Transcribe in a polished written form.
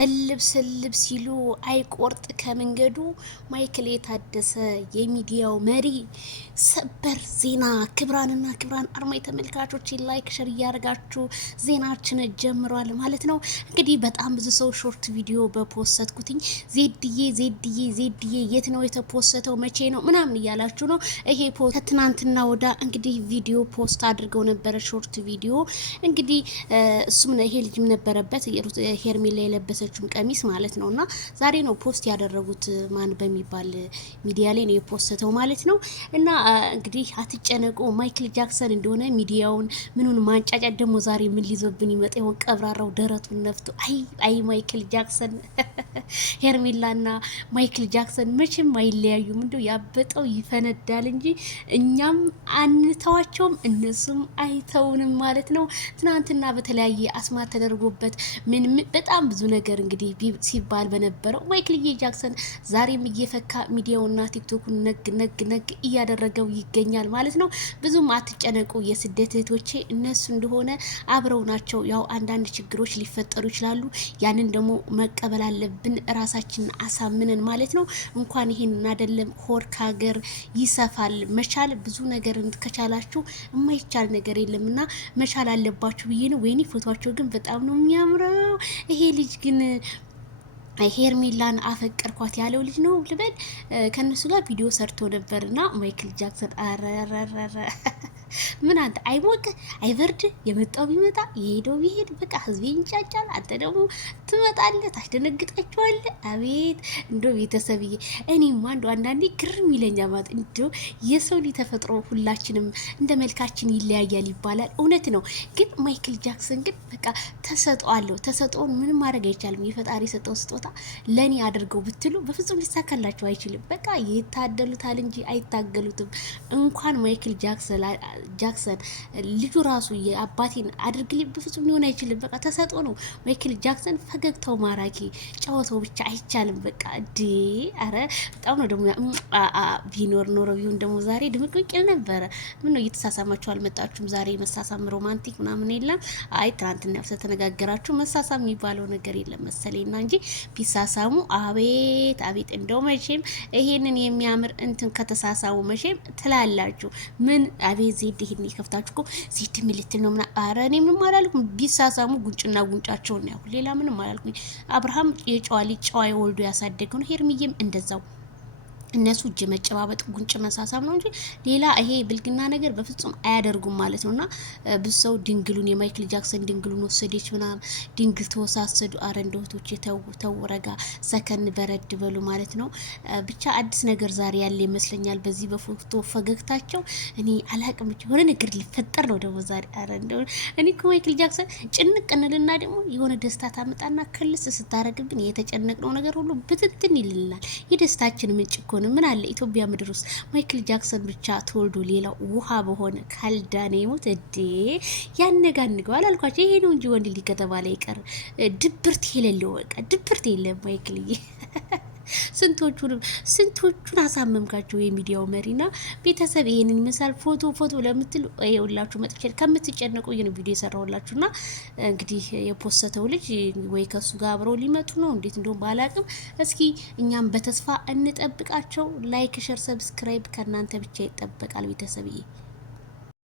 እልብ ሲሉ አይቆርጥ ከመንገዱ ማይክል የታደሰ የሚዲያው መሪ ሰበር ዜና። ክብራንና ክብራን አርማይ ተመልካቾች ላይክ ሸር እያደረጋችሁ ዜናችን ጀምሯል ማለት ነው። እንግዲህ በጣም ብዙ ሰው ሾርት ቪዲዮ በፖስትኩትኝ ዜድዬ የት ነው የተፖስተው መቼ ነው ምናምን እያላችሁ ነው። ይሄ ፖስት ከትናንትና ወዳ እንግዲህ ቪዲዮ ፖስት አድርገው ነበረ ሾርት ቪዲዮ። እንግዲህ እሱም ይሄ ልጅም ነበረበት ሄርሜላ የለበሰ ቀሚስ ማለት ነውና ዛሬ ነው ፖስት ያደረጉት ማን በሚባል ሚዲያ ላይ ነው የፖስተው ማለት ነው። እና እንግዲህ አትጨነቁ ማይክል ጃክሰን እንደሆነ ሚዲያውን ምኑን ማንጫጫት ደግሞ ዛሬ ምን ሊዞብን ይመጣ ይሆን? ቀብራራው ደረቱን ነፍቶ አይ ማይክል ጃክሰን ሄርሜላና ማይክል ጃክሰን መቼም አይለያዩም። እንደው ያበጠው ይፈነዳል እንጂ እኛም አንተዋቸውም እነሱም አይተውንም ማለት ነው። ትናንትና በተለያየ አስማት ተደርጎበት ምን በጣም ብዙ ነገር እንግዲህ ሲባል በነበረው ማይክል ጃክሰን ዛሬም እየፈካ ሚዲያውና ቲክቶኩን ነግ እያደረገው ይገኛል ማለት ነው። ብዙም አትጨነቁ የስደት እህቶቼ፣ እነሱ እንደሆነ አብረው ናቸው። ያው አንዳንድ ችግሮች ሊፈጠሩ ይችላሉ። ያንን ደግሞ መቀበል አለብን ራሳችንን አሳምነን ማለት ነው። እንኳን ይሄን አይደለም ሆር ከሀገር ይሰፋል። መቻል ብዙ ነገር ከቻላችሁ የማይቻል ነገር የለምና መቻል አለባችሁ ብዬ ነው። ወይኔ ፎቶአቸው ግን በጣም ነው የሚያምረው። ይሄ ልጅ ግን ሄርሜላን አፈቀርኳት ያለው ልጅ ነው ልበል። ከነሱ ጋር ቪዲዮ ሰርቶ ነበርና ማይክል ጃክሰን አረረረረ ምን አንተ አይሞቅ አይበርድ፣ የመጣው ቢመጣ የሄደው ቢሄድ በቃ ህዝብ ይንጫጫል። አንተ ደግሞ ትመጣለህ ታስደነግጣቸዋለህ። አቤት እንዶ ቤተሰብዬ፣ እኔማ እንዶ አንዳንዴ ግርም ይለኛል ማለት እንዶ የሰው ልጅ ተፈጥሮ ሁላችንም እንደ መልካችን ይለያያል ይባላል። እውነት ነው። ግን ማይክል ጃክሰን ግን በቃ ተሰጥኦ ተሰጥኦን ምንም ማድረግ አይቻልም። የፈጣሪ ሰጠው ስጦታ ለኔ አድርገው ብትሉ በፍጹም ሊሳካላቸው አይችልም። በቃ ይታደሉታል እንጂ አይታገሉትም። እንኳን ማይክል ጃክሰን ልጁ ራሱ የአባቴን አድርግልኝ በፍጹም ሊሆን አይችልም። በቃ ተሰጦ ነው። ማይክል ጃክሰን ፈገግታው ማራኪ፣ ጨዋታው ብቻ አይቻልም። በቃ አረ በጣም ነው ደግሞ ቢኖር ኖሮ ቢሆን ደግሞ ዛሬ ድምቅምቅ ነበረ። ምን ነው እየተሳሳማችሁ አልመጣችሁም? ዛሬ መሳሳም ሮማንቲክ ምናምን የለም። አይ ትናንትና ተነጋገራችሁ መሳሳም የሚባለው ነገር የለም መሰለኝና እንጂ ቢሳሳሙ አቤት አቤት። እንደው መቼም ይሄንን የሚያምር እንትን ከተሳሳሙ መቼም ትላላችሁ ምን አቤት ዜድ ይሄን ይከፍታችሁ እኮ ዜድ ምልትል ነው ምና አረ እኔ ምንም አላልኩም። ቢሳሳሙ ጉንጭና ጉንጫቸውን ነው። ሌላ ምንም አላልኩም። አብርሃም የጨዋ ልጅ ጨዋ የወልዶ ያሳደገው ነው። ሄርሚዬም እንደዛው እነሱ እጅ መጨባበጥ ጉንጭ መሳሳም ነው እንጂ ሌላ ይሄ ብልግና ነገር በፍጹም አያደርጉም ማለት ነውና ብዙ ሰው ድንግሉን የማይክል ጃክሰን ድንግሉን ወሰደች ምናምን ድንግል ተወሳሰዱ። አረ እንደውቶች ተወረጋ ሰከን በረድ በሉ ማለት ነው። ብቻ አዲስ ነገር ዛሬ ያለ ይመስለኛል በዚህ በፎቶ ፈገግታቸው። እኔ አላቅም ብቻ የሆነ ነገር ሊፈጠር ነው ደግሞ ዛሬ። አረ እንደው እኔ ማይክል ጃክሰን ጭንቅ እንልና ደግሞ የሆነ ደስታ ታመጣና ክልስ ስታረግብን የተጨነቅነው ነገር ሁሉ ብትንትን ይልናል። የደስታችን ምንጭ እኮ ምን አለ ኢትዮጵያ ምድር ውስጥ ማይክል ጃክሰን ብቻ ተወልዶ ሌላው ውሃ በሆነ ካልዳኔ ሞት እዴ ያነጋንገው አላልኳቸው። ይሄ ነው እንጂ ወንድ ልጅ ከተባለ ይቀር ድብርት የሌለው በቃ ድብርት የለም ማይክልዬ። ስንቶቹን አሳመምካቸው የሚዲያው መሪና ቤተሰብ። ይሄንን ይመስላል። ፎቶ ለምትል ይኸውላችሁ መጥቼ ከምትጨነቁ ይሄን ቪዲዮ የሰራሁላችሁና እንግዲህ የፖስተው ልጅ ወይ ከሱ ጋር አብረው ሊመጡ ነው እንዴት እንደሆነ ባላቅም፣ እስኪ እኛም በተስፋ እንጠብቃቸው። ላይክ ሸር ሰብስክራይብ ከናንተ ብቻ ይጠበቃል ቤተሰብዬ።